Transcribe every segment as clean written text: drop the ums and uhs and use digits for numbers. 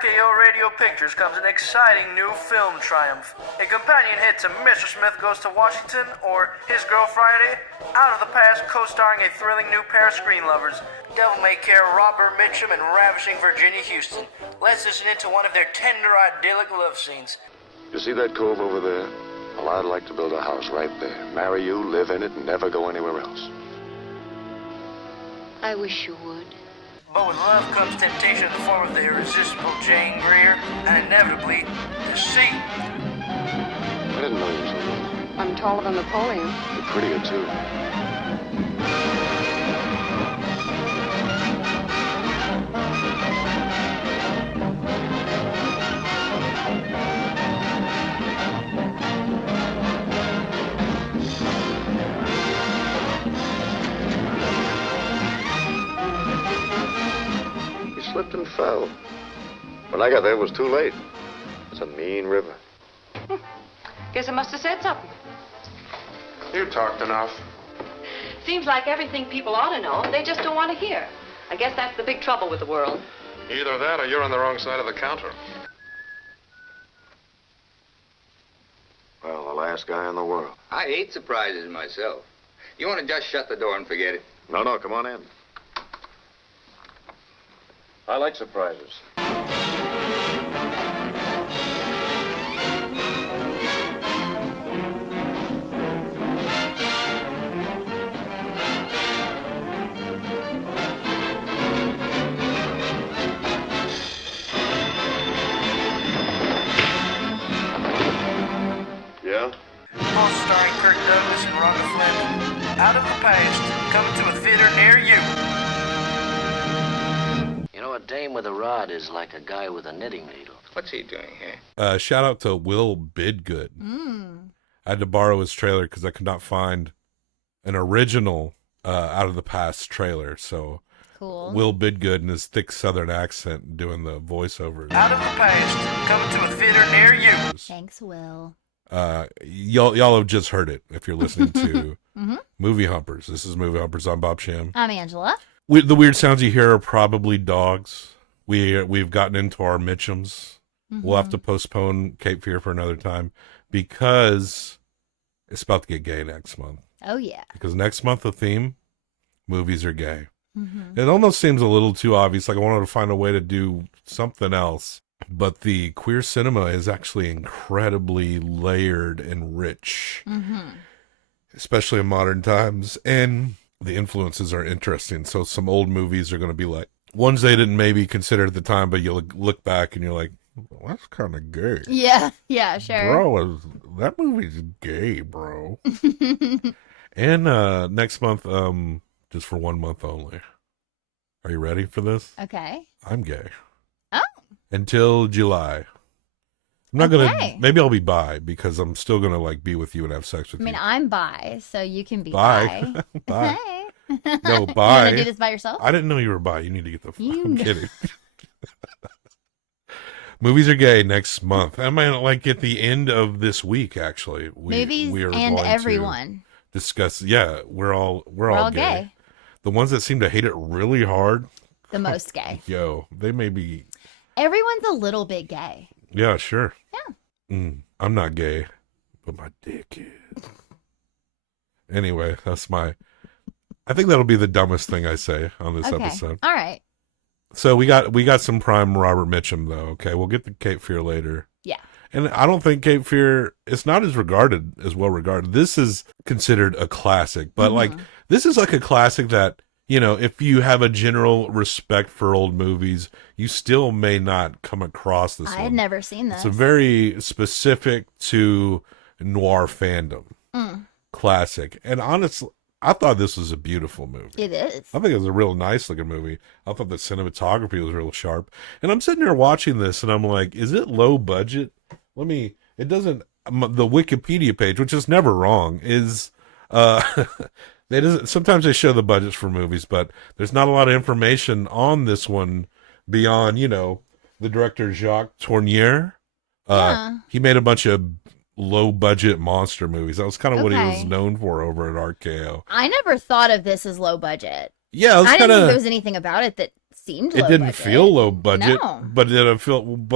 RKO Radio Pictures comes an exciting new film triumph. A companion hit to Mr. Smith Goes to Washington or His Girl Friday, Out of the Past co-starring a thrilling new pair of screen lovers, devil-may-care Robert Mitchum and ravishing Virginia Houston. Let's listen into one of their tender, idyllic love scenes. You see that cove over there? Well, I'd like to build a house right there. Marry you, live in it, and never go anywhere else. I wish you would. But with love comes temptation in the form of the irresistible Jane Greer, and inevitably, deceit. I didn't know you were so little. I'm taller than Napoleon. You're prettier, too. Slipped and fell. When I got there, it was too late. It's a mean river. Guess I must have said something. You talked enough. Seems like everything people ought to know, they just don't want to hear. I guess that's the big trouble with the world. Either that or you're on the wrong side of the counter. Well, the last guy in the world. I hate surprises myself. You want to just shut the door and forget it? No, come on in. I like surprises. Yeah? Also starring Kirk Douglas and Robert Flynn. Out of the Past, coming to a theater near you. You know, a dame with a rod is like a guy with a knitting needle. What's he doing here? Shout out to Will Bidgood. I had to borrow his trailer because I could not find an original Out of the Past trailer. So Cool. Will Bidgood in his thick Southern accent doing the voiceovers. Out of the Past, coming to a theater near you. Thanks, Will. Y'all have just heard it if you're listening to Movie Humpers. This is Movie Humpers. I'm Bob Sham. I'm Angela. The weird sounds you hear are probably dogs. We've gotten into our Mitchums. We'll have to postpone Cape Fear for another time because it's about to get gay next month. Oh, yeah. Because next month the theme, movies are gay. It almost seems a little too obvious. Like I wanted to find a way to do something else. But the queer cinema is actually incredibly layered and rich, especially in modern times. And the influences are interesting. So some old movies are going to be like ones they didn't maybe consider at the time, but you look back and you're like, well, that's kind of gay. Yeah, sure. Bro, that movie's gay, bro. And next month, just for 1 month only. Are you ready for this? Okay. I'm gay. Oh. Until July. I'm not gonna. Maybe I'll be bi because I'm still gonna like be with you and have sex with you. I mean, I'm bi, so you can be Bi. bi. Bi. Hey. No, You bi. want to do this by yourself? I didn't know you were bi. You need to get the. You I'm know. kidding. Movies are gay next month. I might like at the end of this week. Actually, Movies we are and going everyone. to discuss. Yeah, we're all gay. The ones that seem to hate it really hard. The most gay. Yo, they may be. Everyone's a little bit gay. Yeah, sure. Yeah. I'm not gay, but my dick is. Anyway, that's my. I think that'll be the dumbest thing I say on this episode. All right. So we got some prime Robert Mitchum though. Okay, we'll get to Cape Fear later. Yeah. And I don't think Cape Fear is not as well regarded. This is considered a classic, but like this is like a classic that, you know, if you have a general respect for old movies, you still may not come across this I one. had never seen this. It's a very specific to noir fandom classic. And honestly, I thought this was a beautiful movie. It is. I think it was a real nice looking movie. I thought the cinematography was real sharp. And I'm sitting there watching this and I'm like, is it low budget? The Wikipedia page, which is never wrong, is, sometimes they show the budgets for movies, but there's not a lot of information on this one beyond, you know, the director Jacques Tourneur. He made a bunch of low budget monster movies. That was kind of what he was known for over at RKO. I never thought of this as low budget. Yeah, I didn't think there was anything about it that seemed It low didn't budget. feel low budget, No. but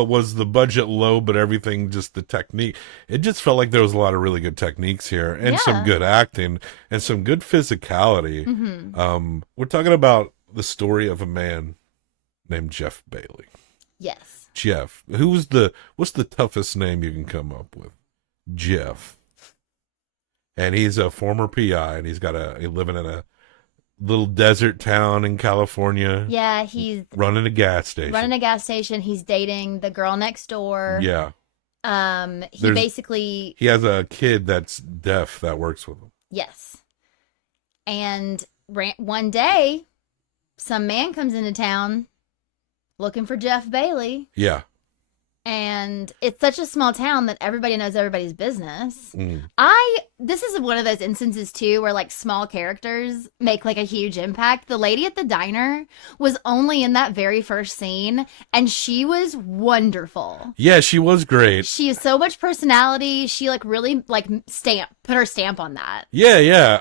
was the budget low, but everything just the technique. It just felt like there was a lot of really good techniques here and some Yeah. good acting and some good physicality. We're talking about the story of a man named Jeff Bailey. Yes. Jeff. What's the toughest name you can come up with? Jeff. And he's a former PI, and he's living in a little desert town in California. Yeah, he's Running a gas station. running a gas station. He's dating the girl next door. Yeah. He basically, He has a kid that's deaf that works with him. yes. And one day, some man comes into town looking for Jeff Bailey. Yeah. And it's such a small town that everybody knows everybody's business. Mm. This is one of those instances too where like small characters make like a huge impact. The lady at the diner was only in that very first scene and she was wonderful. Yeah, she was great. She has so much personality. She like really like put her stamp on that. Yeah.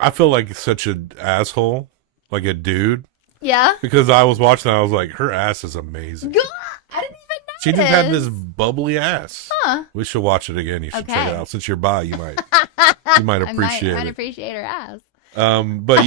I feel like such an asshole, like a dude, Yeah. because I was watching. I was like, her ass is amazing. God, I didn't even know. She just had this bubbly ass. Huh. We should watch it again. You should check Okay. it out. Since you're by, you might appreciate I might it. appreciate her ass. But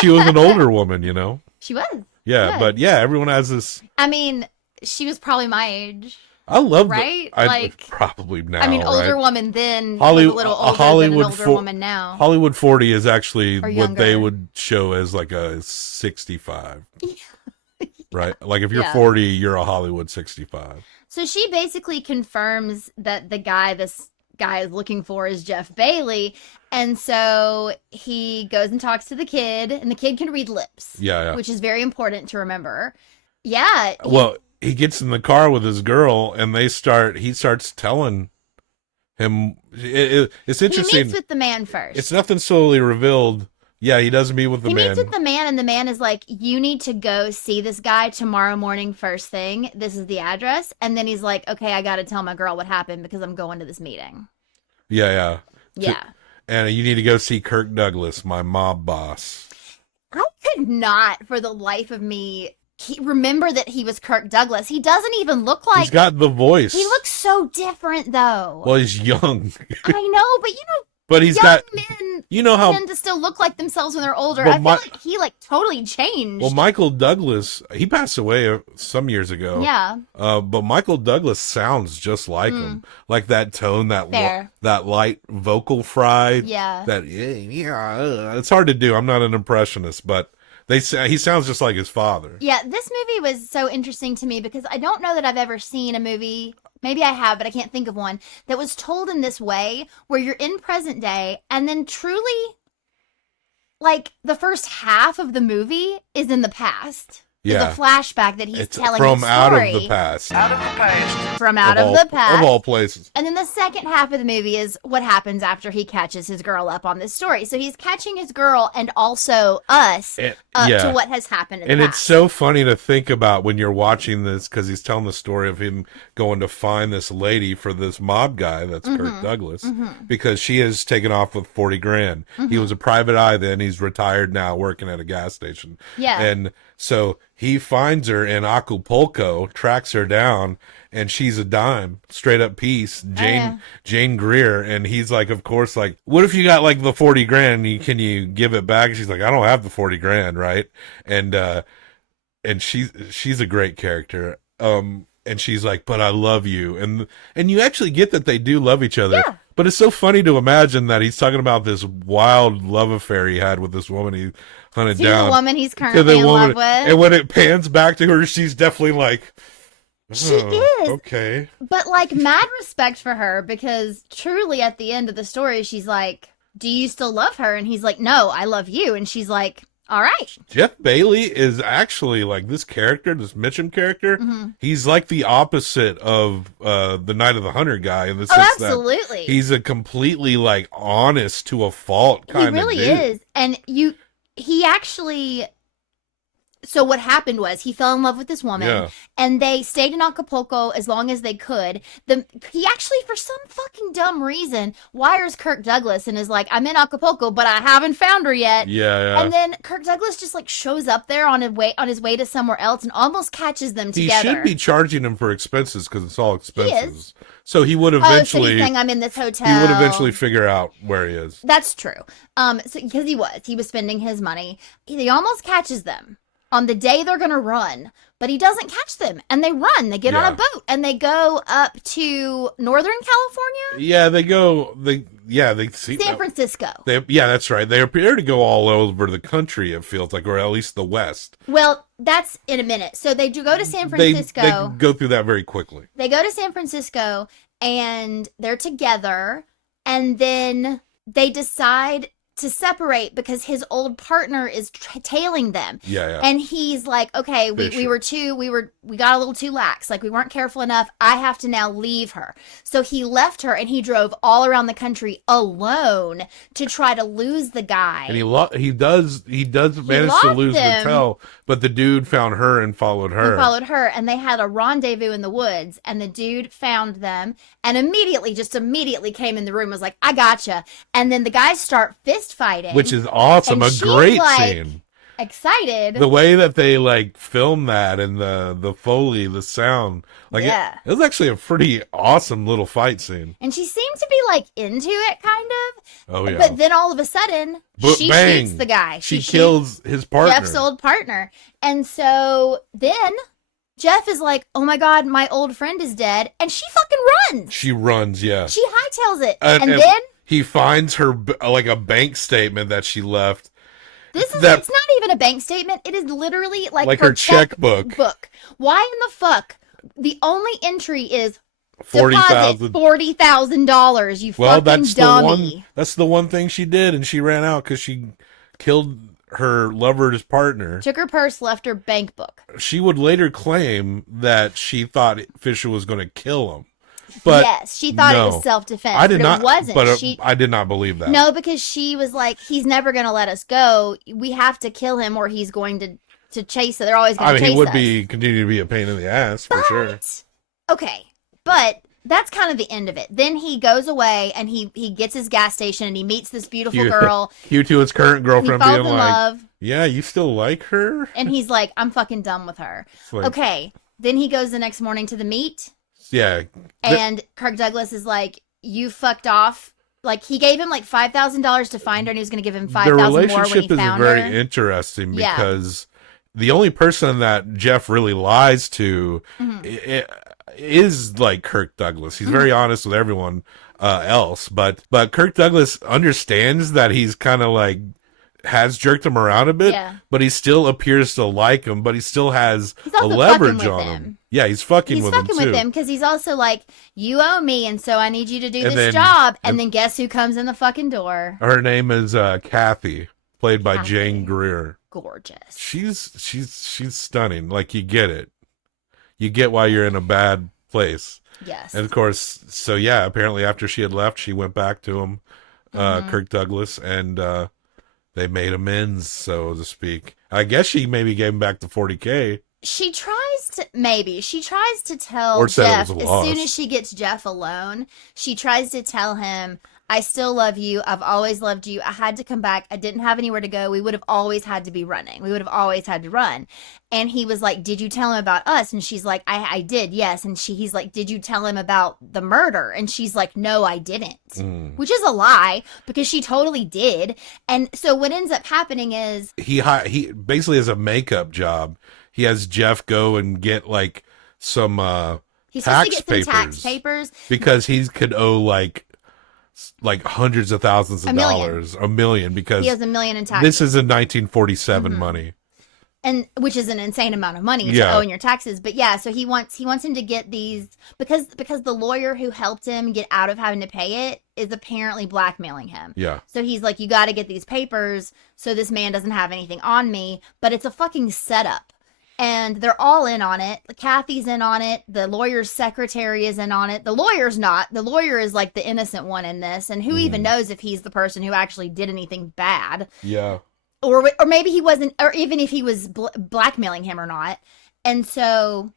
she was an older woman, you know. She was. Yeah, Good. but yeah, everyone has this. I mean, she was probably my age. I love Right? like probably now. I mean, older right? woman then, Holly- was a little a older Hollywood than an older fo- woman now. Hollywood 40 is actually Or what they younger. would show as like a 65. Right? Like if you're Yeah. 40, you're a Hollywood 65. So she basically confirms that this guy is looking for is Jeff Bailey. And so he goes and talks to the kid, and the kid can read lips. Yeah. Which is very important to remember. Yeah. Well, he gets in the car with his girl, and he starts telling him. It's he interesting. meets with the man first. It's nothing solely revealed. Yeah, he does meet with the He man. meets with the man, and the man is like, you need to go see this guy tomorrow morning first thing. This is the address. And then he's like, okay, I got to tell my girl what happened because I'm going to this meeting. Yeah. Yeah. And you need to go see Kirk Douglas, my mob boss. I could not, for the life of me, remember that he was Kirk Douglas. He doesn't even look like... He's got the voice. He looks so different, though. Well, he's young. I know, but But he's young got... men You know how... tend to still look like themselves when they're older. Well, I feel like he totally changed. Well, Michael Douglas, he passed away some years ago. Yeah. But Michael Douglas sounds just like him. Like that tone, Fair. that light vocal fry. Yeah. It's hard to do. I'm not an impressionist, but he sounds just like his father. Yeah, this movie was so interesting to me because I don't know that I've ever seen a movie, maybe I have, but I can't think of one, that was told in this way where you're in present day and then truly, like, the first half of the movie is in the past. Yeah. It's a flashback that he's It's telling from his out of story. the past. Out of the past. From out of the past. Of all places. And then the second half of the movie is what happens after he catches his girl up on this story. So he's catching his girl and also us up to what has happened in And the it's past. so funny to think about when you're watching this because he's telling the story of him going to find this lady for this mob guy that's Kirk Douglas because she has taken off with 40 grand. He was a private eye then. He's retired now working at a gas station. Yeah. And so he finds her in Acapulco, tracks her down, and she's a dime, straight up piece, Jane Greer. And he's like, of course, like, what if you got like the 40 grand? Can you give it back? And she's like, I don't have the 40 grand, right? And she's a great character. And she's like, but I love you. And you actually get that they do love each other. Yeah. But it's so funny to imagine that he's talking about this wild love affair he had with this woman he hunted To down. the woman he's To currently in love with. And when it pans back to her, she's definitely like, She is. okay. But like mad respect for her because truly at the end of the story, she's like, do you still love her? And he's like, no, I love you. And she's like, all right. Jeff Bailey is actually like this character, this Mitchum character. He's like the opposite of the Night of the Hunter guy in the sense absolutely. that he's a completely like honest to a fault kind He really of dude. is. And he actually So what happened was he fell in love with this woman, Yeah. and they stayed in Acapulco as long as they could. He actually, for some fucking dumb reason, wires Kirk Douglas and is like, "I'm in Acapulco, but I haven't found her yet." Yeah. And then Kirk Douglas just like shows up there on his way to somewhere else and almost catches them He together. should be charging him for expenses because it's all expenses. He is. So he would So eventually. he's saying, "I'm in this hotel." He would eventually figure out where he is. That's true. So because he was spending his money, he almost catches them on the day they're gonna run, but he doesn't catch them, and they run. They get on a boat and they go up to Northern California. Yeah, they go. They see San Francisco. That's right. They appear to go all over the country. It feels like, or at least the West. Well, that's in a minute. So they do go to San They Francisco. go through that very quickly. They go to San Francisco and they're together, and then they decide to separate because his old partner is tailing them. Yeah. And he's like, "Okay, we got a little too lax. Like, we weren't careful enough. I have to now leave her." So he left her and he drove all around the country alone to try to lose the guy. And he does manage to lose the tail, but the dude found her and followed her. And they had a rendezvous in the woods, and the dude found them and immediately came in the room, was like, "I gotcha." And then the guys start fist fighting, which is awesome. And a great like, scene. Excited. The way that they like film that and the Foley, the sound, like it was actually a pretty awesome little fight scene. And she seemed to be like into it, kind of. Oh yeah. But then all of a sudden, she bang, shoots the guy. She kills his partner, Jeff's old partner. And so then Jeff is like, "Oh my God, my old friend is dead," and she fucking runs. She runs, yeah. She hightails it, and then he finds her like a bank statement that she left. It's not even a bank statement. It is literally like her checkbook. Why in the fuck? The only entry is $40,000. You fucking dummy. That's the one thing she did, and she ran out because she killed her lover's partner. Took her purse, left her bank book. She would later claim that she thought Fisher was going to kill him. But yes, she thought it was self-defense. I did not. It wasn't. But I did not believe that. No, because she was like, "He's never going to let us go. We have to kill him, or he's going to chase us. They're always going to chase us." He would continue to be a pain in the ass for sure. Okay, but that's kind of the end of it. Then he goes away and he gets his gas station and he meets this beautiful girl. Hugh to his current girlfriend being like, love. "Yeah, you still like her?" And he's like, "I'm fucking done with her." Like, okay. Then he goes the next morning to the meet. Yeah. And Kirk Douglas is like, "You fucked off." Like, he gave him like $5,000 to find her, and he was going to give him $5,000 more when he found her. The relationship is very interesting because the only person that Jeff really lies to is like Kirk Douglas. He's very honest with everyone else, but Kirk Douglas understands that he's kind of like has jerked him around a bit, but he still appears to like him, but he still has a leverage on him. Yeah, he's fucking with him too. He's fucking with him because he's also like, "You owe me, and so I need you to do this job." And then guess who comes in the fucking door? Her name is Kathy, played by Jane Greer. Gorgeous. She's stunning. Like, you get it. You get why you're in a bad place. Yes. And of course, so yeah, apparently after she had left, she went back to him, Kirk Douglas, and they made amends, so to speak. I guess she maybe gave him back the $40K. She tries to tell Jeff, as soon as she gets Jeff alone, she tries to tell him, "I still love you. I've always loved you. I had to come back. I didn't have anywhere to go. We would have always had to be running. We would have always had to run." And he was like, "Did you tell him about us?" And she's like, I did, yes. And he's like, "Did you tell him about the murder?" And she's like, "No, I didn't." Which is a lie, because she totally did. And so what ends up happening is he basically has a makeup job. He has Jeff go and get like some tax papers because he could owe like hundreds of thousands of dollars, $1 million, because he has $1 million in taxes. This is in 1947 money, and which is an insane amount of money to owe in your taxes. But yeah, so he wants him to get these because the lawyer who helped him get out of having to pay it is apparently blackmailing him. Yeah. So he's like, "You got to get these papers so this man doesn't have anything on me." But it's a fucking setup. And they're all in on it. Kathy's in on it. The lawyer's secretary is in on it. The lawyer's not. The lawyer is like the innocent one in this. And who even knows if he's the person who actually did anything bad? Yeah. or maybe he wasn't, or even if he was blackmailing him or not. And so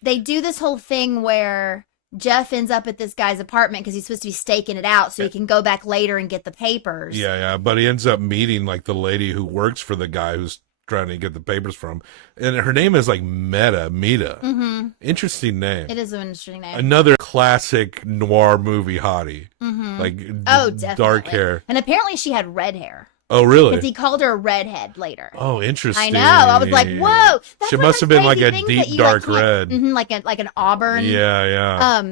they do this whole thing where Jeff ends up at this guy's apartment because he's supposed to be staking it out so he can go back later and get the papers. Yeah, but he ends up meeting like the lady who works for the guy who's trying to get the papers from, and her name is like Meta. Mm-hmm. Interesting name. It is an interesting name. Another classic noir movie hottie. Mm-hmm. Like definitely. Dark hair. And apparently she had red hair. Oh, really? Because he called her a redhead later. Oh, interesting. I know. I was like, whoa. She must have been like a deep dark red. Mm-hmm, like an auburn. Yeah.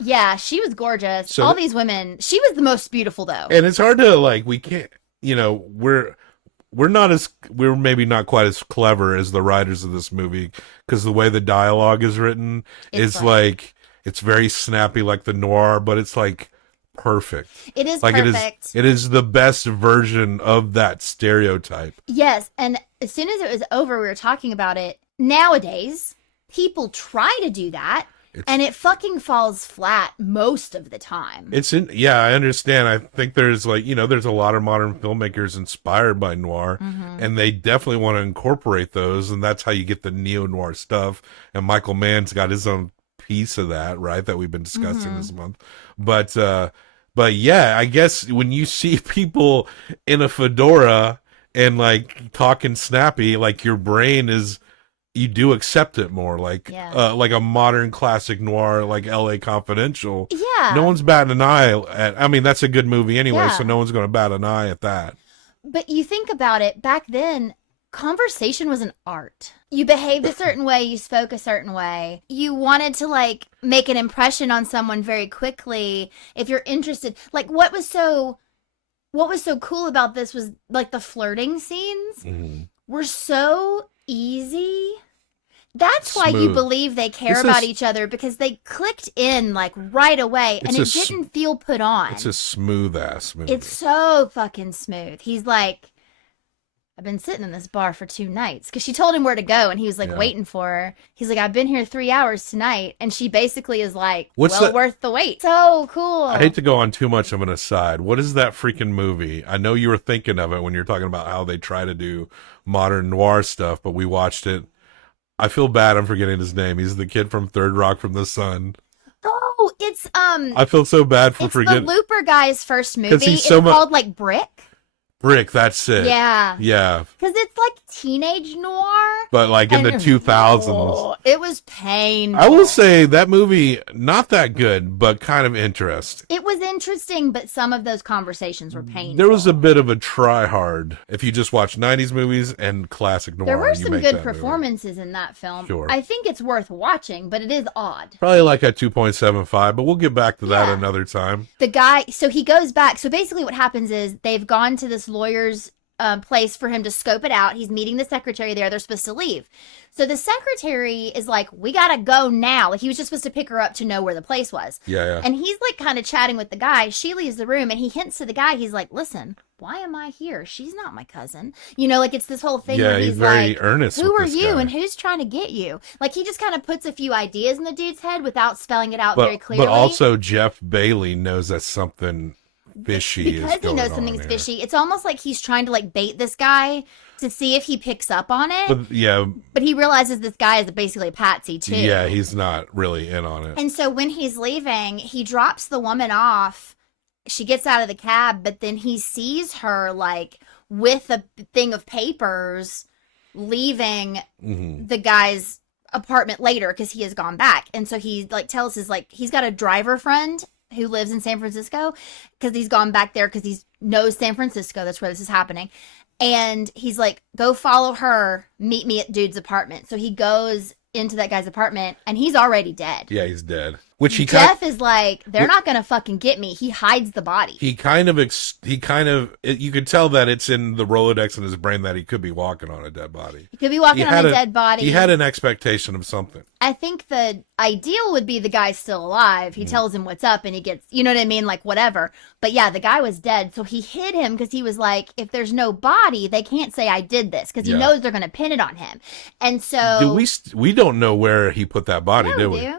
Yeah, she was gorgeous. So all these women. She was the most beautiful though. And it's hard to like. We can't. We're maybe not quite as clever as the writers of this movie because the way the dialogue is written is like it's very snappy, like the noir, but it's like perfect. It is like perfect. It is the best version of that stereotype. Yes, and as soon as it was over, we were talking about it. Nowadays, people try to do that. And it fucking falls flat most of the time. I understand. I think there's like, there's a lot of modern filmmakers inspired by noir, and they definitely want to incorporate those, and that's how you get the neo-noir stuff. And Michael Mann's got his own piece of that, right, that we've been discussing this month. But yeah, I guess when you see people in a fedora and like talking snappy, like your brain is... You do accept it more, like a modern classic noir, like L.A. Confidential. Yeah, no one's batting an eye at. I mean, that's a good movie anyway, so no one's going to bat an eye at that. But you think about it, back then, conversation was an art. You behaved a certain way, you spoke a certain way. You wanted to like make an impression on someone very quickly if you're interested. Like what was so cool about this was like the flirting scenes were so easy. That's why you believe they care about each other, because they clicked in like right away and it didn't feel put on. It's a smooth ass movie. It's so fucking smooth. He's like, I've been sitting in this bar for 2 nights, because she told him where to go and he was like waiting for her. He's like, I've been here 3 hours tonight, and she basically is like, worth the wait. So cool. I hate to go on too much of an aside. What is that freaking movie? I know you were thinking of it when you're talking about how they try to do modern noir stuff, but we watched it. I feel bad I'm forgetting his name. He's the kid from Third Rock from the Sun. Oh, it's I feel so bad for forgetting. It's the Looper guy's first movie. It's so called like Brick. Brick, that's it. Yeah. Because it's like teenage noir. But like in the 2000s. Oh, it was painful. I will say that movie, not that good, but kind of interesting. It was interesting, but some of those conversations were painful. There was a bit of a try hard. If you just watch 90s movies and classic noir, there were some good performances in that film. Sure. I think it's worth watching, but it is odd. Probably like a 2.75, but we'll get back to that another time. The guy, so he goes back. So basically what happens is they've gone to this lawyer's place for him to scope it out. He's meeting the secretary there. They're supposed to leave. So the secretary is like, we gotta go now. Like he was just supposed to pick her up to know where the place was. Yeah. And he's like kind of chatting with the guy. She leaves the room and he hints to the guy. He's like, listen, why am I here? She's not my cousin. Like it's this whole thing where he's very like, earnest. Who are you guy. and who's trying to get you? Like he just kind of puts a few ideas in the dude's head without spelling it out very clearly. But also Jeff Bailey knows that something fishy because he knows something's fishy. It's almost like he's trying to like bait this guy to see if he picks up on it. But he realizes this guy is basically a patsy too. Yeah, he's not really in on it. And so when he's leaving, he drops the woman off. She gets out of the cab, but then he sees her like with a thing of papers leaving the guy's apartment later because he has gone back. And so he like tells his like he's got a driver friend who lives in San Francisco because he's gone back there because he knows San Francisco. That's where this is happening. And he's like, go follow her, meet me at dude's apartment. So he goes into that guy's apartment and he's already dead. Yeah, he's dead. Which Jeff is like, they're not going to fucking get me. He hides the body. You could tell that it's in the Rolodex in his brain that he could be walking on a dead body. He could be walking on a dead body. He had an expectation of something. I think the ideal would be the guy's still alive. He tells him what's up and he gets, you know what I mean? Like whatever. But yeah, the guy was dead. So he hid him because he was like, if there's no body, they can't say I did this because he knows they're going to pin it on him. And so. We don't know where he put that body, do we? Do.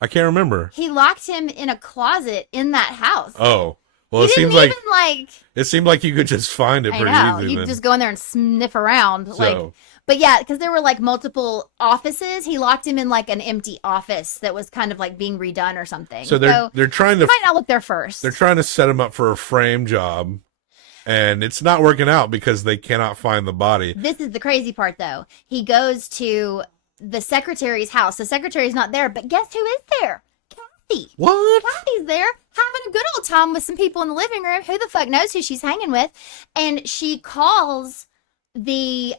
I can't remember. He locked him in a closet in that house. Oh. Well, He it didn't seems like even, like... it seemed like you could just find it I pretty know. easy. You then. just go in there and sniff around. Like, So- but yeah, because there were like multiple offices. He locked him in like an empty office that was kind of like being redone or something. So they're trying to might not look there first. they're trying to set him up for a frame job, and it's not working out because they cannot find the body. This is the crazy part, though. He goes to the secretary's house. The secretary's not there, but guess who is there? Kathy. What? Kathy's there having a good old time with some people in the living room. Who the fuck knows who she's hanging with? And she calls the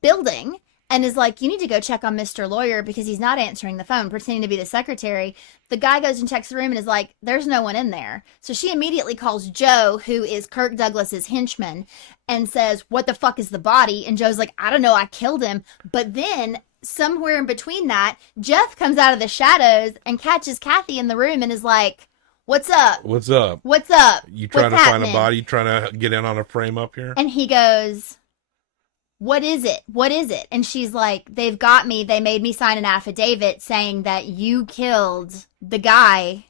building and is like, you need to go check on Mr. Lawyer because he's not answering the phone, pretending to be the secretary. The guy goes and checks the room and is like, there's no one in there. So she immediately calls Joe, who is Kirk Douglas's henchman, and says, what the fuck is the body? And Joe's like, I don't know, I killed him. But then somewhere in between that, Jeff comes out of the shadows and catches Kathy in the room and is like, what's up? What's up? What's up? You trying What's to find a happening?" body? You trying to get in on a frame up here? And he goes, what is it? What is it? And she's like, they've got me. They made me sign an affidavit saying that you killed the guy,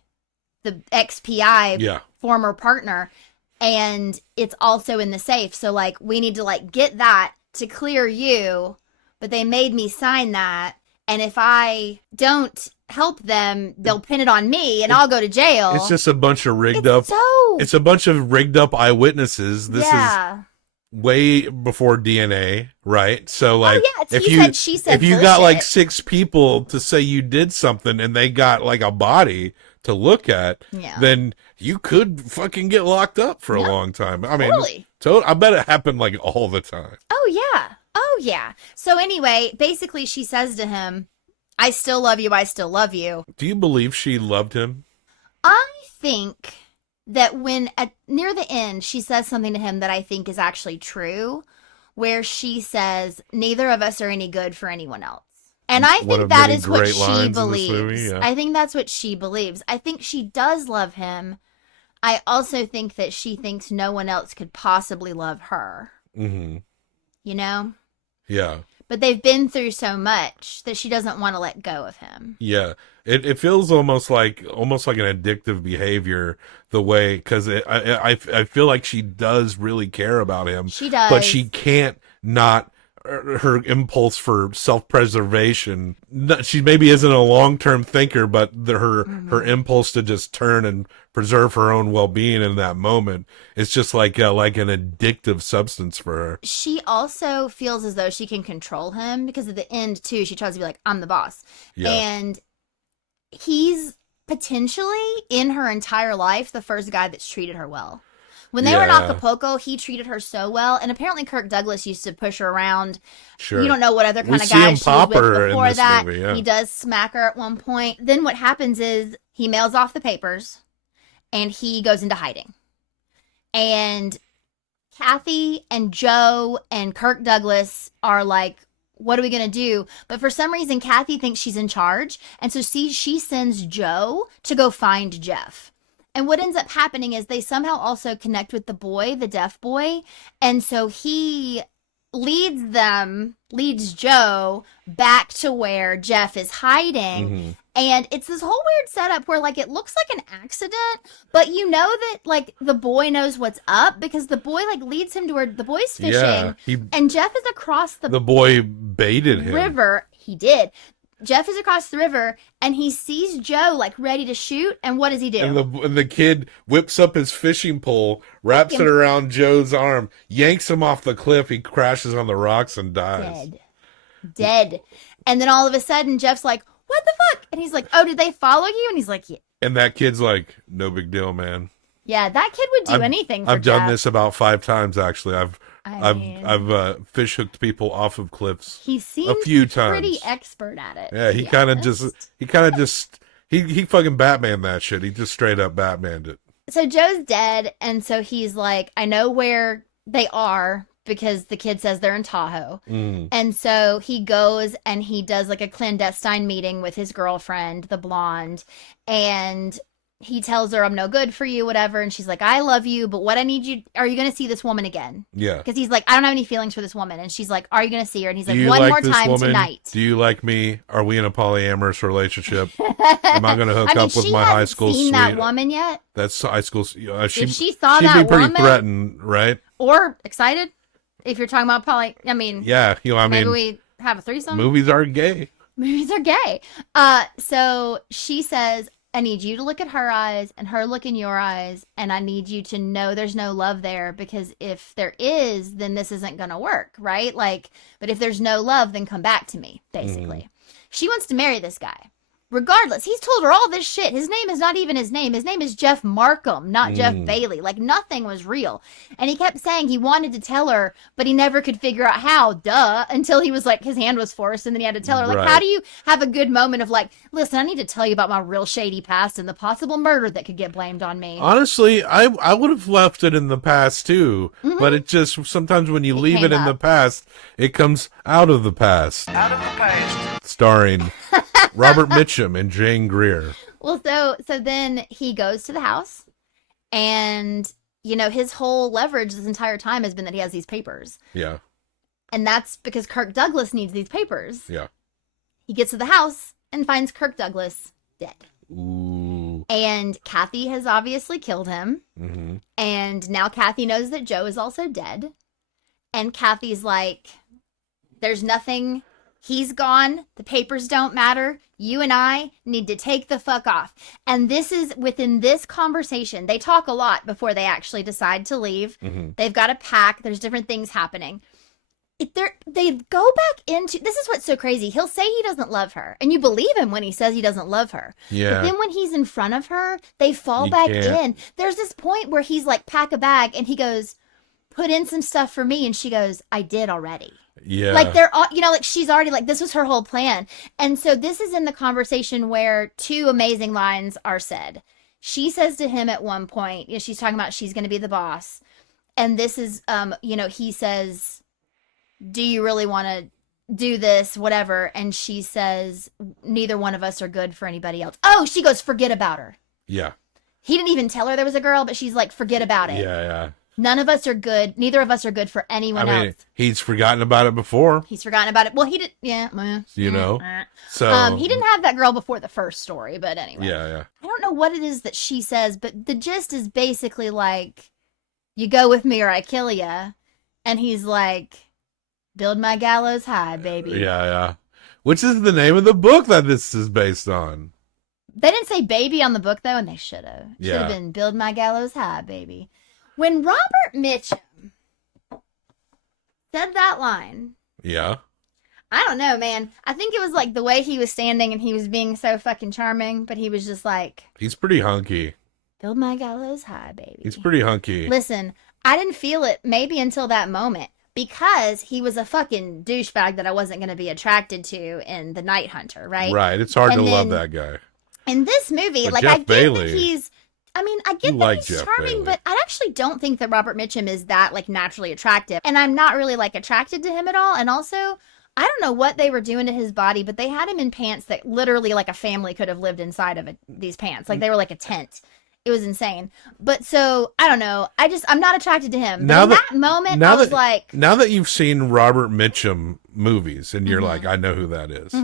the ex-PI, Yeah. former partner, and it's also in the safe. So, like, we need to, like, get that to clear you, but they made me sign that. And if I don't help them, they'll pin it on me and I'll go to jail. It's just a bunch of rigged up. It's a bunch of rigged up eyewitnesses. This is way before DNA, right? So like, yeah, it's if he you said, she said if you got like bullshit. 6 people to say you did something and they got like a body to look at, Yeah. then you could fucking get locked up for a long time. I mean, Totally. I bet it happened like all the time. Oh, yeah. Oh, yeah. So anyway, basically she says to him, I still love you. I still love you. Do you believe she loved him? I think that when near the end, she says something to him that I think is actually true, where she says, neither of us are any good for anyone else. And I One think of that many is what great she lines in this believes. movie, yeah. I think that's what she believes. I think she does love him. I also think that she thinks no one else could possibly love her. Mm-hmm. You know? Yeah. But they've been through so much that she doesn't want to let go of him. Yeah, it feels almost like an addictive behavior the way, because I feel like she does really care about him. She does, but she can't not. Her impulse for self-preservation. She maybe isn't a long-term thinker, but her impulse to just turn and preserve her own well-being in that moment is just like an addictive substance for her. She also feels as though she can control him because at the end too, she tries to be like, I'm the boss. Yeah. And he's potentially in her entire life the first guy that's treated her well. When they were in Acapulco, he treated her so well, and apparently Kirk Douglas used to push her around. Sure. You don't know what other kind We of see guy him she was pop with her in before this that. movie, yeah. He does smack her at one point. Then what happens is he mails off the papers, and he goes into hiding. And Kathy and Joe and Kirk Douglas are like, what are we going to do? But for some reason, Kathy thinks she's in charge. And so she sends Joe to go find Jeff. And what ends up happening is they somehow also connect with the boy, the deaf boy. And so he leads Joe back to where Jeff is hiding. Mm-hmm. And it's this whole weird setup where, like, it looks like an accident, but you know that, like, the boy knows what's up because the boy, like, leads him to where the boy's fishing. Yeah, and Jeff is across the boy baited him. river. He did. Jeff is across the river, and he sees Joe, like, ready to shoot, and what does he do? And the kid whips up his fishing pole, wraps it around Joe's arm, yanks him off the cliff. He crashes on the rocks and dies. Dead. And then all of a sudden, Jeff's like, what the fuck? And he's like, oh, did they follow you? And he's like, yeah. And that kid's like, no big deal, man. Yeah, that kid would do anything for I've done Jeff. this about 5 times, actually. I've fish hooked people off of cliffs. He seems a few times. pretty expert at it. Yeah, he kind of just he fucking Batman that shit. He just straight up Batmaned it. So Joe's dead, and so he's like, I know where they are because the kid says they're in Tahoe. And so he goes and he does like a clandestine meeting with his girlfriend, the blonde, and he tells her, I'm no good for you, whatever. And she's like, I love you, but what I need you, are you going to see this woman again? Yeah. Because he's like, I don't have any feelings for this woman. And she's like, are you going to see her? And he's Do like, you one like more this time woman? tonight. Do you like me? Are we in a polyamorous relationship? Am I going to hook up with my high school seen sweet? that woman yet? That's high school. If she saw she'd that be pretty woman, threatened, right? or excited, if you're talking about Yeah, maybe we have a threesome. movies are gay. Movies are gay. So she says, I need you to look at her eyes and her look in your eyes, and I need you to know there's no love there, because if there is, then this isn't going to work, right? Like, but if there's no love, then come back to me, basically. She wants to marry this guy. Regardless, he's told her all this shit. His name is not even his name. His name is Jeff Markham, not Jeff Bailey. Like, nothing was real. And he kept saying he wanted to tell her, but he never could figure out how, until he was like, his hand was forced, and then he had to tell her. Like, how do you have a good moment of like, listen, I need to tell you about my real shady past and the possible murder that could get blamed on me. Honestly, I would have left it in the past too, but it just, sometimes when you leave it in the past, it comes out of the past. Out of the past. Starring Robert Mitchum and Jane Greer. Well, so then he goes to the house, and his whole leverage this entire time has been that he has these papers. Yeah. And that's because Kirk Douglas needs these papers. Yeah. He gets to the house and finds Kirk Douglas dead. Ooh. And Kathy has obviously killed him. Mm-hmm. And now Kathy knows that Joe is also dead. And Kathy's like, there's nothing. He's gone. The papers don't matter. You and I need to take the fuck off. And this is within this conversation. They talk a lot before they actually decide to leave. Mm-hmm. They've got a pack. There's different things happening. They go back into, this is what's so crazy. He'll say he doesn't love her, and you believe him when he says he doesn't love her. Yeah. But then when he's in front of her, they fall back in. There's this point where he's like, pack a bag, and he goes, put in some stuff for me. And she goes, I did already. Yeah. Like they're all, like she's already like, this was her whole plan. And so this is in the conversation where two amazing lines are said. She says to him at one point, she's talking about she's going to be the boss. And this is, he says, do you really want to do this, whatever? And she says, neither one of us are good for anybody else. Oh, she goes, forget about her. Yeah. He didn't even tell her there was a girl, but she's like, forget about it. Yeah. None of us are good. Neither of us are good for anyone else. He's forgotten about it before. He's forgotten about it. Well, he did. Yeah. So he didn't have that girl before the first story, but anyway. Yeah. I don't know what it is that she says, but the gist is basically like, you go with me or I kill ya. And he's like, build my gallows high, baby. Yeah. Which is the name of the book that this is based on. They didn't say baby on the book, though, and they should have. Yeah. Should have been build my gallows high, baby. When Robert Mitchum said that line. Yeah. I don't know, man. I think it was like the way he was standing and he was being so fucking charming, but he was just like, He's pretty hunky. build my gallows high, baby. He's pretty hunky. Listen, I didn't feel it maybe until that moment, because he was a fucking douchebag that I wasn't going to be attracted to in The Night Hunter, right? Right. It's hard And to love then that guy. In this movie, But like, Jeff I get Bailey, that he's, I get you that like he's Jeff charming, Bailey. but I actually don't think that Robert Mitchum is that, like, naturally attractive. And I'm not really, like, attracted to him at all. And also, I don't know what they were doing to his body, but they had him in pants that literally, like, a family could have lived inside of these pants. Like, they were like a tent. It was insane. But so, I don't know. I'm not attracted to him. Now that moment, I was like... Now that you've seen Robert Mitchum movies, and you're like, I know who that is.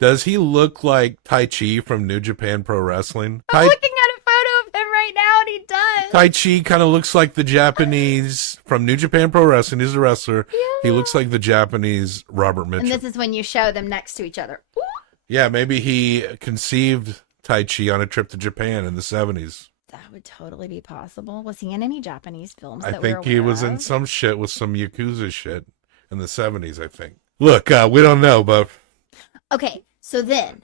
Does he look like Tai Chi from New Japan Pro Wrestling? I'm looking at a photo of him right now, and he does. Tai Chi kind of looks like the Japanese from New Japan Pro Wrestling. He's a wrestler. Yeah. He looks like the Japanese Robert Mitchum. And this is when you show them next to each other. Ooh. Yeah, maybe he conceived Tai Chi on a trip to Japan in the 70s. That would totally be possible. Was he in any Japanese films? I think he was in some shit with some Yakuza shit in the 70s, I think. Look, we don't know, but... Okay, so then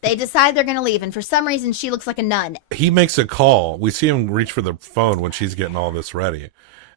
they decide they're going to leave, and for some reason she looks like a nun. He makes a call. We see him reach for the phone when she's getting all this ready.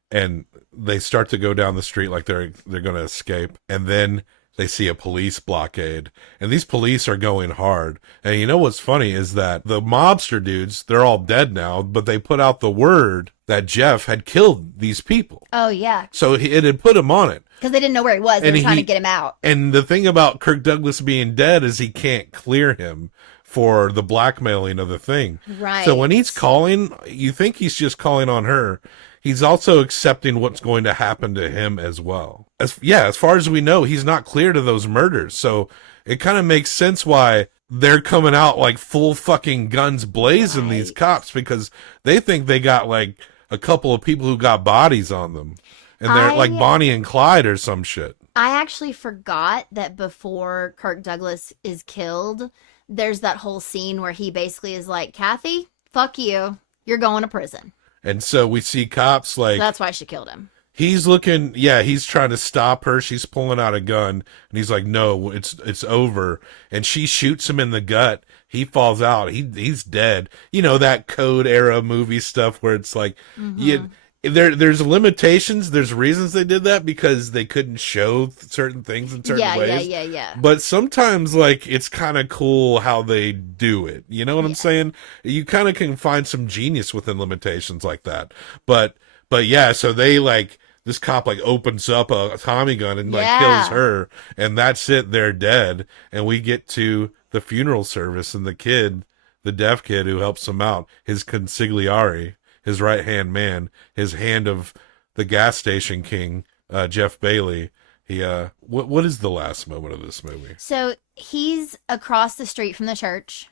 And they start to go down the street like they're going to escape. And then they see a police blockade. And these police are going hard. And you know what's funny is that the mobster dudes, they're all dead now, but they put out the word that Jeff had killed these people. Oh, yeah. So it had put him on it. Because they didn't know where he was. They were trying to get him out. And the thing about Kirk Douglas being dead is he can't clear him for the blackmailing of the thing. Right. So when he's calling, you think he's just calling on her. He's also accepting what's going to happen to him as well. As far as we know, he's not clear to those murders. So it kind of makes sense why they're coming out like full fucking guns blazing, these cops, because they think they got like a couple of people who got bodies on them. And they're like Bonnie and Clyde or some shit. I actually forgot that before Kirk Douglas is killed, there's that whole scene where he basically is like, Kathy, fuck you. You're going to prison. And so we see cops like... So that's why she killed him. He's looking, he's trying to stop her. She's pulling out a gun, and he's like, no, it's over. And she shoots him in the gut. He falls out. He's dead. You know, that Code era movie stuff where it's like, there's limitations. There's reasons they did that because they couldn't show certain things in certain ways. Yeah. But sometimes, like, it's kind of cool how they do it. You know what I'm saying? You kind of can find some genius within limitations like that. But yeah, so they like, this cop like opens up a Tommy gun and like kills her, and that's it. They're dead. And we get to the funeral service, and the kid, the deaf kid who helps him out, his consigliere, his right-hand man, his hand of the gas station king, Jeff Bailey. He, what is the last moment of this movie? So he's across the street from the church,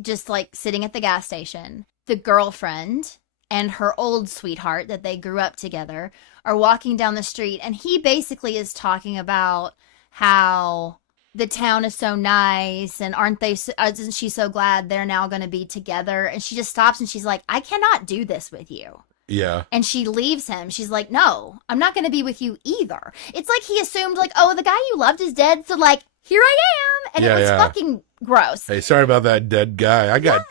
just like sitting at the gas station. The girlfriend and her old sweetheart that they grew up together are walking down the street, and he basically is talking about how the town is so nice, and isn't she so glad they're now going to be together? And she just stops and she's like, I cannot do this with you. Yeah. And she leaves him. She's like, no, I'm not going to be with you either. It's like he assumed like, oh, the guy you loved is dead, so like, here I am. And it was fucking gross. Hey, sorry about that dead guy. I got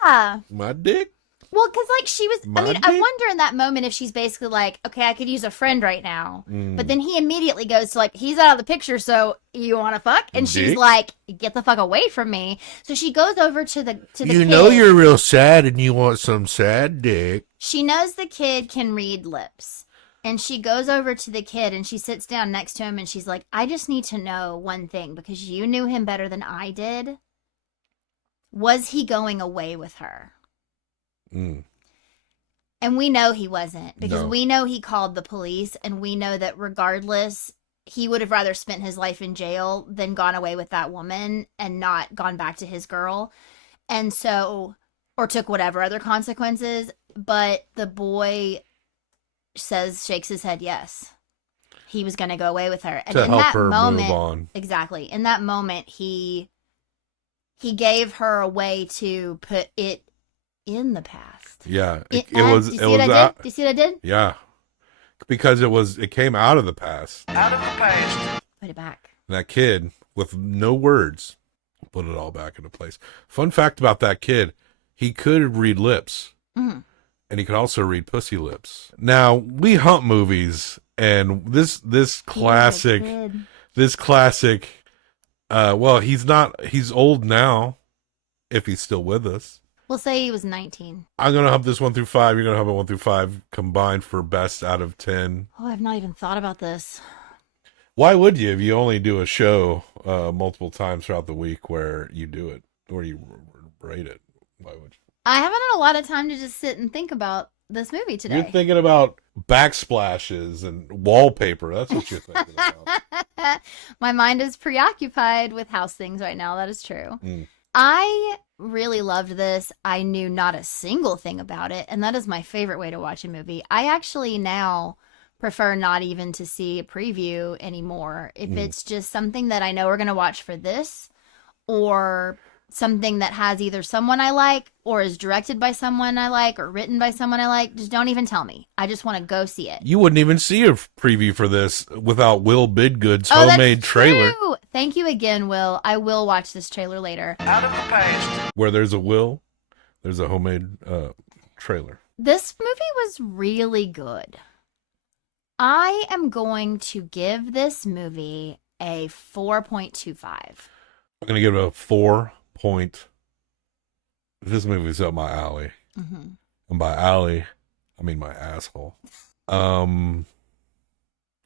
my dick. Well, because, like, she was, I wonder in that moment if she's basically like, okay, I could use a friend right now. But then he immediately goes to, like, he's out of the picture, so you want to fuck? And she's like, get the fuck away from me. So she goes over to the kid. You know you're real sad and you want some sad dick. She knows the kid can read lips. And she goes over to the kid and she sits down next to him and she's like, I just need to know one thing because you knew him better than I did. Was he going away with her? And we know he wasn't because we know he called the police, and we know that regardless, he would have rather spent his life in jail than gone away with that woman and not gone back to his girl. And so, or took whatever other consequences. But the boy shakes his head yes. He was going to go away with her. And to in help that her moment, move on. Exactly. In that moment, he gave her a way to put it in the past. Yeah. Do you see what I did? Yeah. Because it came out of the past. Out of the past. Put it back. That kid, with no words, put it all back into place. Fun fact about that kid, he could read lips. And he could also read pussy lips. Now, we hunt movies, and this classic, well, he's old now, if he's still with us. We'll say he was 19. I'm going to hump this 1 through 5. You're going to hump it 1 through 5 combined for best out of 10. Oh, I've not even thought about this. Why would you if you only do a show multiple times throughout the week where you do it, or you rate it? Why would you? I haven't had a lot of time to just sit and think about this movie today. You're thinking about backsplashes and wallpaper. That's what you're thinking about. My mind is preoccupied with house things right now. That is true. I really loved this. I knew not a single thing about it, and that is my favorite way to watch a movie. I actually now prefer not even to see a preview anymore. If it's just something that I know we're going to watch for this, or something that has either someone I like, or is directed by someone I like, or written by someone I like, just don't even tell me. I just want to go see it. You wouldn't even see a preview for this without Will Bidgood's homemade trailer. True. Thank you again, Will. I will watch this trailer later. Out of the past. Where there's a Will, there's a homemade trailer. This movie was really good. I am going to give this movie a 4.25. I'm going to give it a 4. This movie's up my alley. And by alley, I mean my asshole. I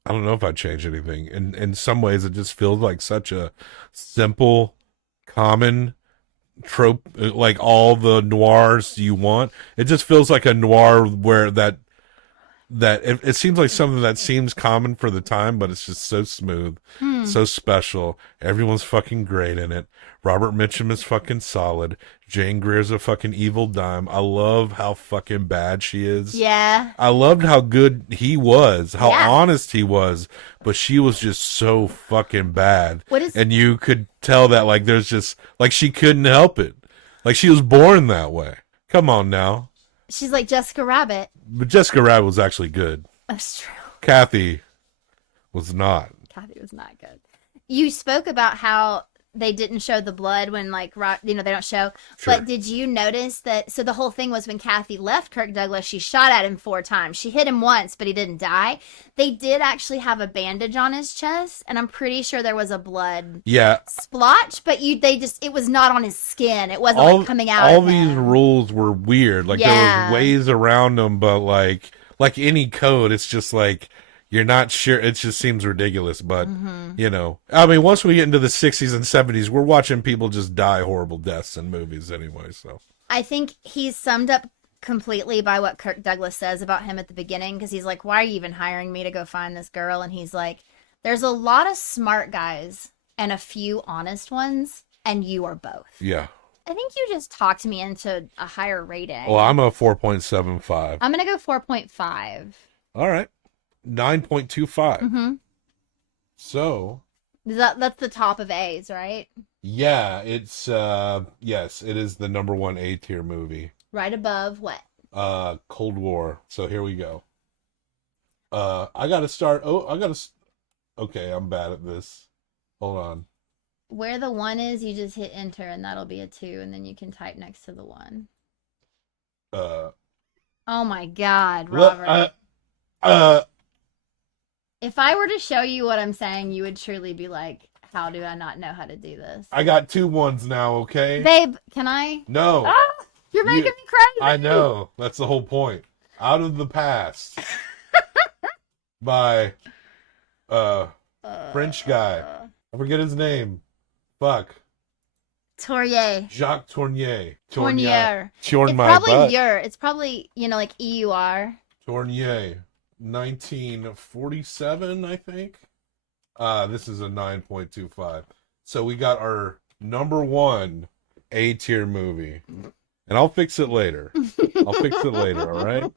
don't know if I'd change anything. In some ways, it just feels like such a simple, common trope, like all the noirs you want. It just feels like a noir where it seems like something that seems common for the time, but it's just so smooth, so special. Everyone's fucking great in it. Robert Mitchum is fucking solid. Jane Greer's a fucking evil dime. I love how fucking bad she is. Yeah. I loved how good he was, how Yeah. honest he was, but she was just so fucking bad. What is- And you could tell that, like, there's just, like, she couldn't help it. Like, she was born that way. Come on now. She's like Jessica Rabbit. But Jessica Rabbit was actually good. That's true. Kathy was not. Kathy was not good. You spoke about how they didn't show the blood when, like, they don't show. Sure. But did you notice that? So the whole thing was when Kathy left Kirk Douglas, she shot at him 4 times. She hit him once, but he didn't die. They did actually have a bandage on his chest, and I'm pretty sure there was a blood splotch. But it was not on his skin. It wasn't like coming out. All of these him. rules were weird. Like there was ways around them, but like any code, it's just like. You're not sure. It just seems ridiculous, but, you know. I mean, once we get into the 60s and 70s, we're watching people just die horrible deaths in movies anyway, so. I think he's summed up completely by what Kirk Douglas says about him at the beginning, because he's like, why are you even hiring me to go find this girl? And he's like, there's a lot of smart guys and a few honest ones, and you are both. Yeah. I think you just talked me into a higher rating. Well, I'm a 4.75. I'm going to go 4.5. All right. 9.25. Mm-hmm. So That's the top of A's, right? yeah, it's yes, it is the number 1 A tier movie. Right above what? Cold War. So here we go. I gotta start. Okay, I'm bad at this. Hold on. Where the 1 is, you just hit enter, and that'll be a 2, and then you can type next to the 1. Oh my God, Robert. If I were to show you what I'm saying, you would truly be like, how do I not know how to do this? I got 2 1s now, okay? Babe, can I? No. Ah, you're making me crazy. I know. That's the whole point. Out of the Past. By French guy. I forget his name. Fuck. Tournier. Jacques Tourneur. Tournier. Torn It's my probably butt. It's probably, like EUR. Tournier. 1947, I think. This is a 9.25. So we got our number 1 A tier movie. And I'll fix it later. All right?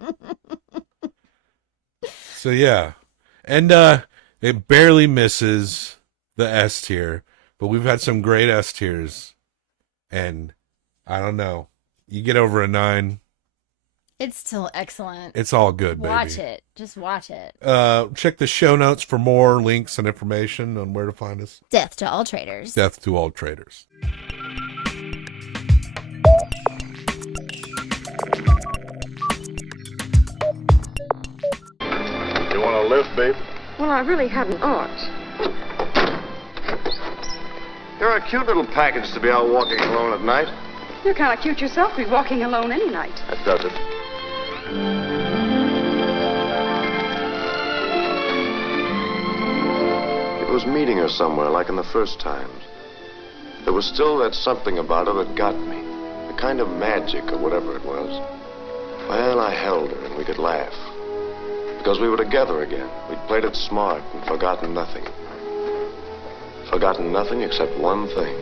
So yeah. And it barely misses the S tier, but we've had some great S tiers. And I don't know. You get over a 9. It's still excellent. It's all good, baby. Watch it. Just watch it. Check the show notes for more links and information on where to find us. Death to all traitors. Death to all traitors. You want to lift, babe? Well, I really hadn't ought. You're a cute little package to be out walking alone at night. You're kind of cute yourself to be walking alone any night. That does it. It was meeting her somewhere, like in the first times. There was still that something about her that got me. The kind of magic or whatever it was. Well, I held her and we could laugh. Because we were together again. We'd played it smart and forgotten nothing. Forgotten nothing except one thing.